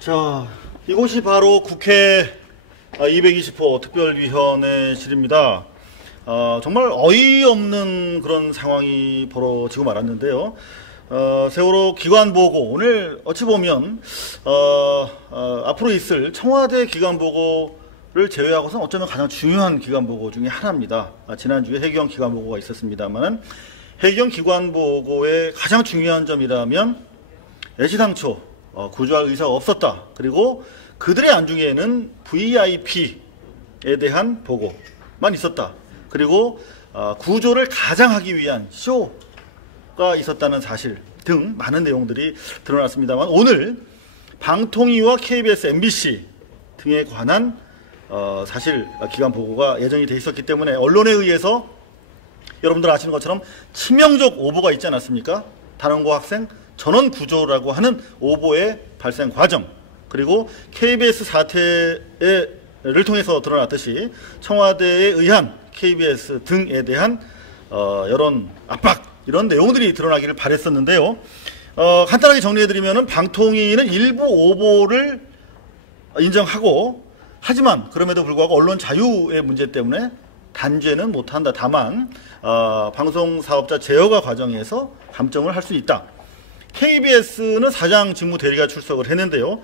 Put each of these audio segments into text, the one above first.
자, 이곳이 바로 국회 220호 특별위원회실입니다. 정말 어이없는 그런 상황이 벌어지고 말았는데요. 세월호 기관보고, 오늘 어찌 보면 앞으로 있을 청와대 기관보고를 제외하고서는 어쩌면 가장 중요한 기관보고 중에 하나입니다. 지난주에 해경 기관보고가 있었습니다만, 해경 기관보고의 가장 중요한 점이라면 애시당초 구조할 의사가 없었다. 그리고 그들의 안중에는 VIP에 대한 보고만 있었다. 그리고 구조를 가장하기 위한 쇼가 있었다는 사실 등 많은 내용들이 드러났습니다만, 오늘 방통위와 KBS, MBC 등에 관한 사실 기관 보고가 예정이 돼 있었기 때문에 언론에 의해서 여러분들 아시는 것처럼 치명적 오보가 있지 않았습니까? 단원고 학생 전원 구조라고 하는 오보의 발생 과정, 그리고 KBS 사태를 통해서 드러났듯이 청와대에 의한 KBS 등에 대한 여론 압박, 이런 내용들이 드러나기를 바랬었는데요. 간단하게 정리해드리면 방통위는 일부 오보를 인정하고, 하지만 그럼에도 불구하고 언론 자유의 문제 때문에 단죄는 못한다. 다만 방송사업자 제어가 과정에서 감점을 할 수 있다. KBS는 사장 직무 대리가 출석을 했는데요.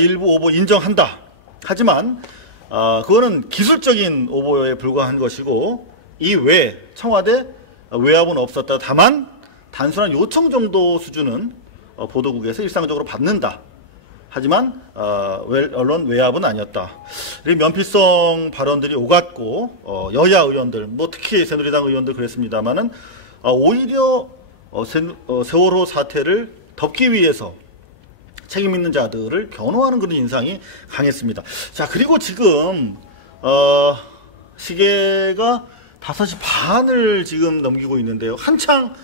일부 오보 인정한다. 하지만 그거는 기술적인 오보에 불과한 것이고, 이외에 청와대 외압은 없었다. 다만 단순한 요청 정도 수준은 보도국에서 일상적으로 받는다. 하지만 언론 외압은 아니었다. 그리고 면피성 발언들이 오갔고, 여야 의원들, 특히 새누리당 의원들 그랬습니다만은 오히려 세월호 사태를 덮기 위해서 책임 있는 자들을 변호하는 그런 인상이 강했습니다. 자, 그리고 지금 시계가 5시 반을 지금 넘기고 있는데요. 한창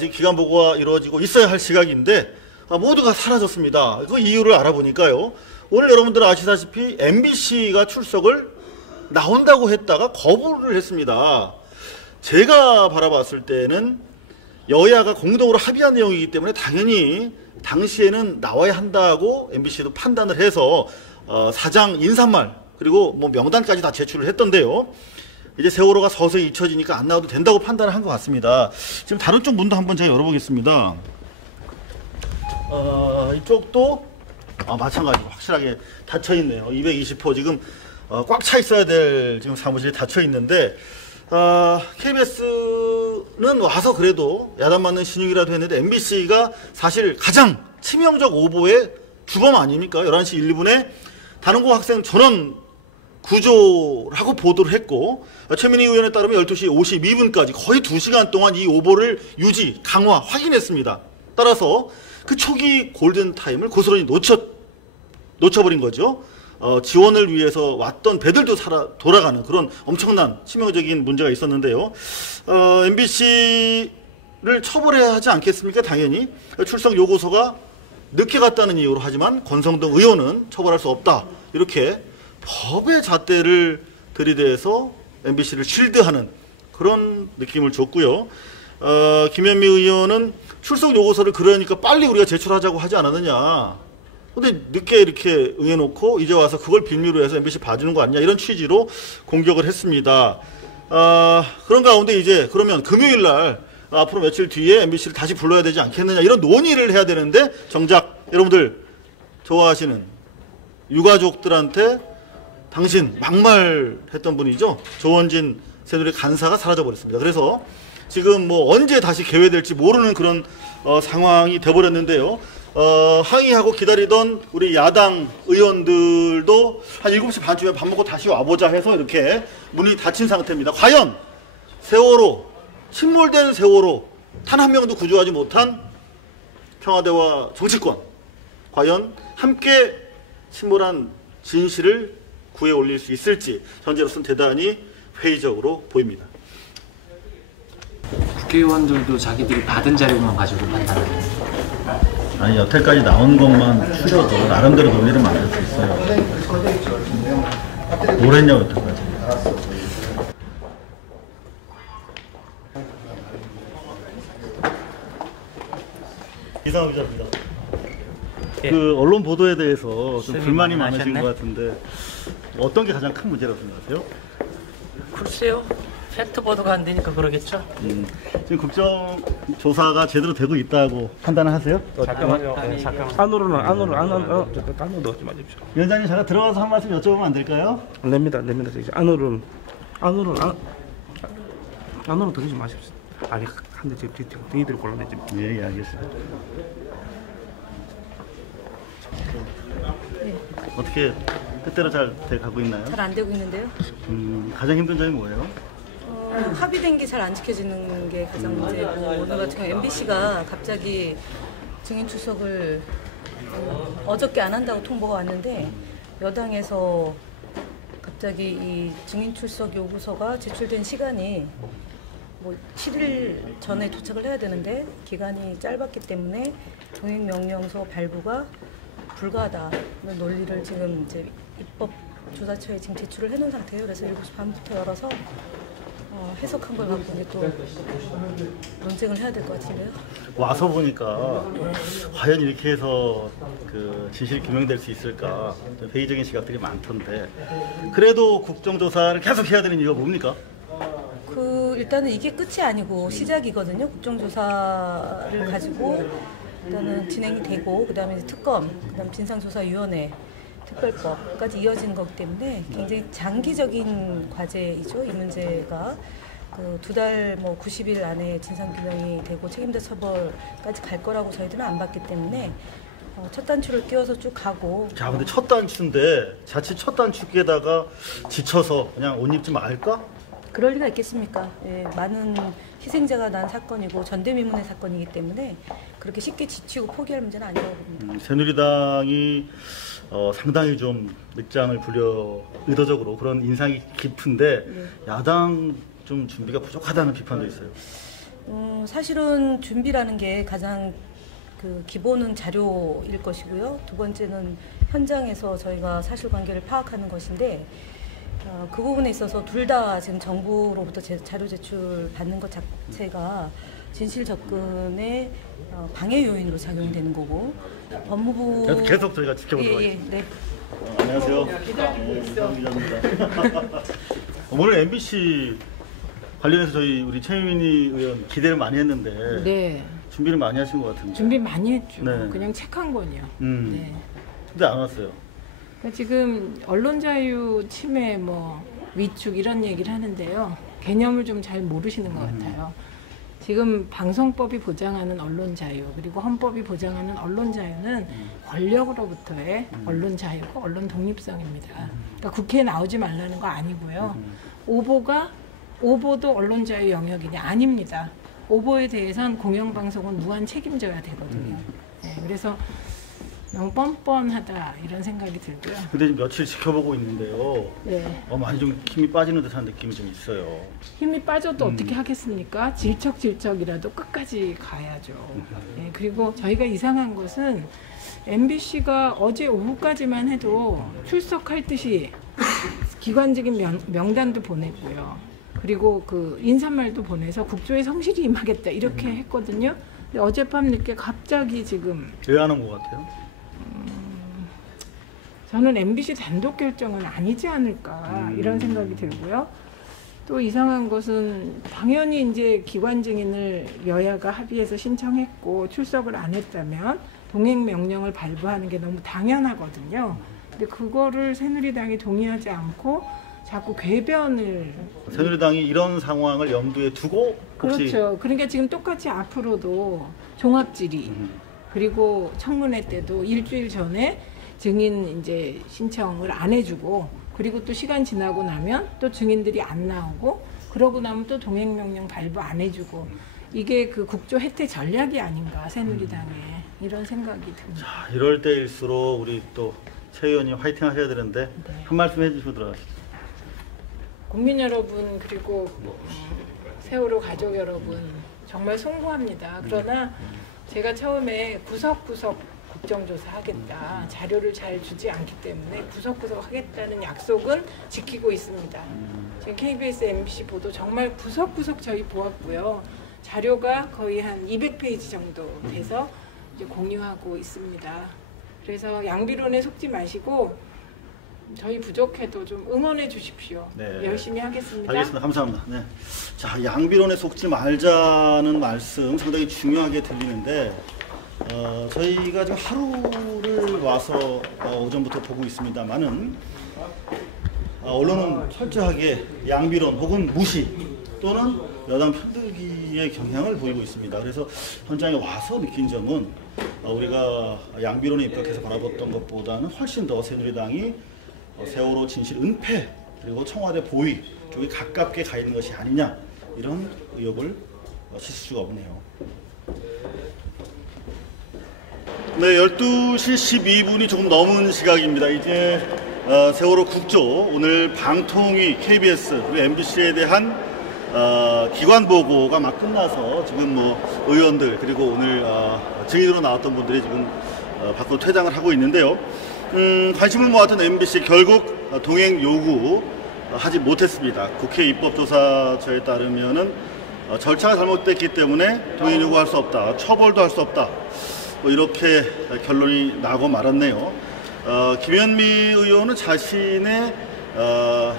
지금 기관 보고가 이루어지고 있어야 할 시각인데 모두가 사라졌습니다. 그 이유를 알아보니까요, 오늘 여러분들 아시다시피 MBC가 출석을 나온다고 했다가 거부를 했습니다. 제가 바라봤을 때는 여야가 공동으로 합의한 내용이기 때문에 당연히 당시에는 나와야 한다고 MBC도 판단을 해서 사장 인사말 그리고 명단까지 다 제출을 했던데요. 이제 세월호가 서서히 잊혀지니까 안 나와도 된다고 판단을 한 것 같습니다. 지금 다른 쪽 문도 한번 제가 열어보겠습니다. 이쪽도 마찬가지로 확실하게 닫혀 있네요. 220호 지금 꽉 차 있어야 될 지금 사무실이 닫혀 있는데, KBS는 와서 그래도 야단 맞는 신용이라도 했는데, MBC가 사실 가장 치명적 오보의 주범 아닙니까? 11시 1분에 단원고 학생 전원 구조라고 보도를 했고, 최민희 의원에 따르면 12시 52분까지 거의 2시간 동안 이 오보를 유지, 강화, 확인했습니다. 따라서 그 초기 골든타임을 고스란히 놓쳐버린 거죠. 지원을 위해서 왔던 배들도 돌아가는 그런 엄청난 치명적인 문제가 있었는데요. MBC를 처벌해야 하지 않겠습니까? 당연히. 출석 요구서가 늦게 갔다는 이유로. 하지만 권성동 의원은 처벌할 수 없다. 이렇게 법의 잣대를 들이대서 MBC를 쉴드하는 그런 느낌을 줬고요. 김현미 의원은 출석 요구서를 그러니까 빨리 우리가 제출하자고 하지 않았느냐. 근데 늦게 이렇게 응해놓고 이제 와서 그걸 빌미로 해서 MBC 봐주는 거 아니냐, 이런 취지로 공격을 했습니다. 그런 가운데 이제 그러면 금요일날 앞으로 며칠 뒤에 MBC를 다시 불러야 되지 않겠느냐, 이런 논의를 해야 되는데, 정작 여러분들 좋아하시는 유가족들한테 당신 막말했던 분이죠, 조원진 새누리 간사가 사라져버렸습니다. 그래서 지금 언제 다시 개회될지 모르는 그런 상황이 돼버렸는데요. 항의하고 기다리던 우리 야당 의원들도 한 7시 반쯤에 밥 먹고 다시 와보자 해서 이렇게 문이 닫힌 상태입니다. 과연 세월호, 침몰된 세월호 단 한 명도 구조하지 못한 청와대와 정치권, 과연 함께 침몰한 진실을 구해 올릴 수 있을지 현재로서는 대단히 회의적으로 보입니다. 국회의원들도 자기들이 받은 자료만 가지고 판단하는. 아니, 여태까지 나온 것만 추려도 나름대로 논의를 만들 수 있어요. 뭘 했냐고 여태까지. 이상호 기자입니다. 그 언론 보도에 대해서 좀 스님 불만이 많이 많으신 하셨네? 것 같은데 어떤 게 가장 큰 문제라고 생각하세요? 글쎄요. 팩트 보도가 안 되니까 그러겠죠. 지금 국정조사가 제대로 되고 있다고 판단을 하세요? 잠깐만요. 잠깐만. 안으로 넣지 마십시오. 위원장님 잠깐 들어가서 한 말씀 여쭤보면 안 될까요? 냅니다. 안으로 들이지 마십시오. 아니 한대 지금 등이들 골라내 지금. 예, 알겠습니다. 어떻게 뜻대로 잘 돼가고 있나요? 잘 안 되고 있는데요. 가장 힘든 점이 뭐예요? 합의된 게 잘 안 지켜지는 게 가장 문제고, 오늘 같은 경우 MBC가 갑자기 증인 출석을 어저께 안 한다고 통보가 왔는데, 여당에서 갑자기 이 증인 출석 요구서가 제출된 시간이 뭐 7일 전에 도착을 해야 되는데 기간이 짧았기 때문에 동행명령서 발부가 불가하다는 논리를 지금 이제 입법조사처에 지금 제출을 해놓은 상태예요. 그래서 7시 반부터 열어서 해석한 걸 갖고 이제 또 논쟁을 해야 될 것 같은데요. 와서 보니까 과연 이렇게 해서 그 진실이 규명될 수 있을까 좀 회의적인 시각들이 많던데, 그래도 국정조사를 계속 해야 되는 이유가 뭡니까? 일단은 이게 끝이 아니고 시작이거든요. 국정조사를 가지고 일단은 진행이 되고, 그다음에 이제 특검, 그다음 진상조사위원회, 특별법까지 이어지는 거기 때문에 굉장히 장기적인 과제이죠. 이 문제가 그 2달 뭐 90일 안에 진상규명이 되고 책임자 처벌까지 갈 거라고 저희들은 안 봤기 때문에 첫 단추를 끼워서 쭉 가고. 자, 근데 첫 단추인데 자칫 첫 단추에다가 지쳐서 그냥 옷 입지 말까? 그럴 리가 있겠습니까? 예, 많은 희생자가 난 사건이고 전대미문의 사건이기 때문에 그렇게 쉽게 지치고 포기할 문제는 아니라고 봅니다. 새누리당이 상당히 좀 늑장을 부려 의도적으로 그런 인상이 깊은데, 야당 좀 준비가 부족하다는 비판도 있어요. 사실은 준비라는 게 가장 그 기본은 자료일 것이고요. 두 번째는 현장에서 저희가 사실관계를 파악하는 것인데, 그 부분에 있어서 둘 다 지금 정부로부터 자료 제출 받는 것 자체가 진실 접근의 방해 요인으로 작용되는 거고, 법무부 계속 저희가 지켜보도록 하겠습니다. 네. 안녕하세요. 기자입니다. 오늘 MBC 관련해서 저희 우리 최민희 의원 기대를 많이 했는데, 네. 준비를 많이 하신 것 같은데. 준비 많이 했죠. 네. 그냥 책 한 권이요. 네. 근데 안 왔어요. 그러니까 지금 언론 자유 침해 뭐 위축 이런 얘기를 하는데요. 개념을 좀 잘 모르시는 것 같아요. 지금 방송법이 보장하는 언론 자유, 그리고 헌법이 보장하는 언론 자유는 권력으로부터의 언론 자유고 언론 독립성입니다. 그러니까 국회에 나오지 말라는 거 아니고요. 오보도 언론 자유 영역이냐? 아닙니다. 오보에 대해서는 공영방송은 무한 책임져야 되거든요. 네, 그래서 너무 뻔뻔하다 이런 생각이 들고요. 근데 지금 며칠 지켜보고 있는데요. 네. 많이 좀 힘이 빠지는 듯한 느낌이 좀 있어요. 힘이 빠져도 어떻게 하겠습니까? 질척질척이라도 끝까지 가야죠. 네, 그리고 저희가 이상한 것은 MBC가 어제 오후까지만 해도 출석할 듯이 기관적인 명단도 보냈고요. 그리고 그 인사말도 보내서 국조에 성실히 임하겠다 이렇게 했거든요. 근데 어젯밤 늦게 갑자기 지금 왜 하는 것 같아요? 저는 MBC 단독 결정은 아니지 않을까 이런 생각이 들고요. 또 이상한 것은 당연히 이제 기관 증인을 여야가 합의해서 신청했고 출석을 안 했다면 동행 명령을 발부하는 게 너무 당연하거든요. 근데 그거를 새누리당이 동의하지 않고 자꾸 궤변을. 새누리당이 이런 상황을 염두에 두고 혹시. 그렇죠. 그러니까 지금 똑같이 앞으로도 종합질의 그리고 청문회 때도 일주일 전에 증인 이제 신청을 안 해주고, 그리고 또 시간 지나고 나면 또 증인들이 안 나오고, 그러고 나면 또 동행명령 발부 안 해주고, 이게 그 국조 혜택 전략이 아닌가 새누리당에 이런 생각이 듭니다. 자, 이럴 때일수록 우리 또 최 의원님 화이팅 하셔야 되는데 네. 한 말씀 해주시고 들어가시죠. 국민 여러분 그리고 세월호 가족 여러분 정말 송구합니다. 그러나 제가 처음에 구석구석 국정조사 하겠다, 자료를 잘 주지 않기 때문에 구석구석 하겠다는 약속은 지키고 있습니다. 지금 KBS, MBC 보도 정말 구석구석 저희 보았고요. 자료가 거의 한 200페이지 정도 돼서 이제 공유하고 있습니다. 그래서 양비론에 속지 마시고 저희 부족해도 좀 응원해 주십시오. 네. 열심히 하겠습니다. 알겠습니다. 감사합니다. 네. 자, 양비론에 속지 말자는 말씀 상당히 중요하게 들리는데 저희가 지금 하루를 와서 오전부터 보고 있습니다만은 언론은 철저하게 양비론 혹은 무시 또는 여당 편들기의 경향을 보이고 있습니다. 그래서 현장에 와서 느낀 점은 우리가 양비론에 입각해서 바라봤던 것보다는 훨씬 더 새누리당이 세월호 진실 은폐 그리고 청와대 보위 쪽에 가깝게 가 있는 것이 아니냐 이런 의혹을 씻을 수가 없네요. 네, 12시 12분이 조금 넘은 시각입니다. 이제 세월호 국조 오늘 방통위, KBS 그리고 MBC에 대한 기관 보고가 막 끝나서 지금 뭐 의원들 그리고 오늘 증인으로 나왔던 분들이 지금 밖으로 퇴장을 하고 있는데요. 관심을 모았던 MBC 결국 동행 요구 하지 못했습니다. 국회 입법조사처에 따르면은 절차가 잘못됐기 때문에 동행 요구할 수 없다, 처벌도 할 수 없다. 뭐 이렇게 결론이 나고 말았네요. 김현미 의원은 자신의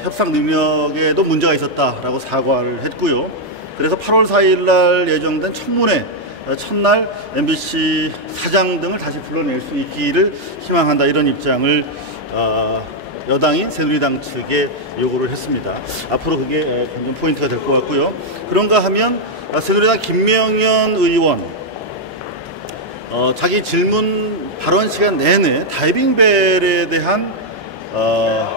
협상 능력에도 문제가 있었다라고 사과를 했고요. 그래서 8월 4일 날 예정된 청문회 첫날 MBC 사장 등을 다시 불러낼 수 있기를 희망한다 이런 입장을 여당인 새누리당 측에 요구를 했습니다. 앞으로 그게 관전 포인트가 될 것 같고요. 그런가 하면 새누리당 김명현 의원 자기 질문 발언 시간 내내 다이빙벨에 대한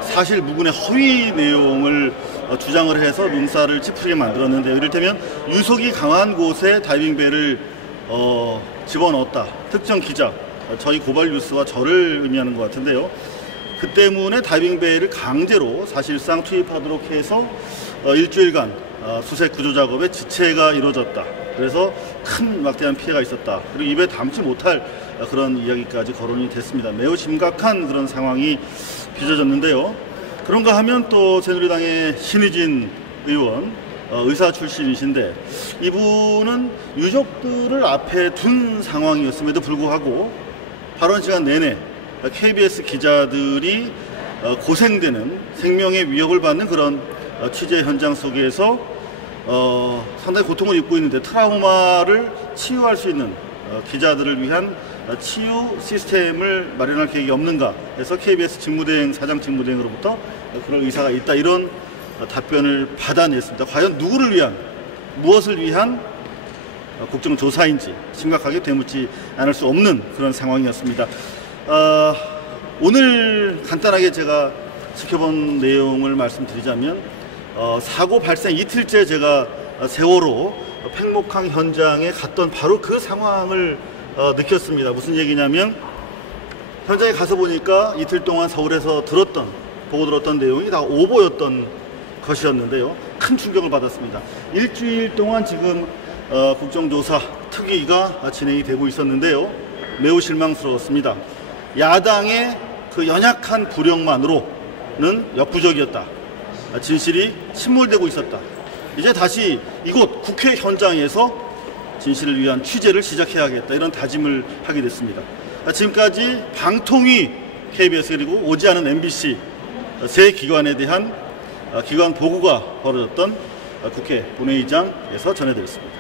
사실 무근의 허위 내용을 주장을 해서 눈살을 찌푸리게 만들었는데요. 이를테면 유속이 강한 곳에 다이빙벨을 집어넣었다. 특정 기자, 저희 고발 뉴스와 저를 의미하는 것 같은데요. 그 때문에 다이빙벨을 강제로 사실상 투입하도록 해서 일주일간 수색 구조 작업에 지체가 이루어졌다. 그래서 큰 막대한 피해가 있었다. 그리고 입에 담지 못할 그런 이야기까지 거론이 됐습니다. 매우 심각한 그런 상황이 빚어졌는데요. 그런가 하면 또 새누리당의 신의진 의원 의사 출신이신데 이분은 유족들을 앞에 둔 상황이었음에도 불구하고 발언 시간 내내 KBS 기자들이 고생되는 생명의 위협을 받는 그런 취재 현장 속에서 상당히 고통을 입고 있는데 트라우마를 치유할 수 있는 기자들을 위한 치유 시스템을 마련할 계획이 없는가 해서 KBS 직무대행, 사장 직무대행으로부터 그런 의사가 있다 이런 답변을 받아냈습니다. 과연 누구를 위한, 무엇을 위한 국정조사인지 심각하게 되묻지 않을 수 없는 그런 상황이었습니다. 오늘 간단하게 제가 지켜본 내용을 말씀드리자면 사고 발생 이틀째 제가 세월호 팽목항 현장에 갔던 바로 그 상황을 느꼈습니다. 무슨 얘기냐면 현장에 가서 보니까 이틀 동안 서울에서 보고 들었던 내용이 다 오보였던 것이었는데요. 큰 충격을 받았습니다. 일주일 동안 지금 국정조사 특위가 진행이 되고 있었는데요. 매우 실망스러웠습니다. 야당의 그 연약한 부력만으로는 역부족이었다. 진실이 침몰되고 있었다. 이제 다시 이곳 국회 현장에서 진실을 위한 취재를 시작해야겠다. 이런 다짐을 하게 됐습니다. 지금까지 방통위, KBS 그리고 오지 않은 MBC 세 기관에 대한 기관 보고가 벌어졌던 국회 본회의장에서 전해드렸습니다.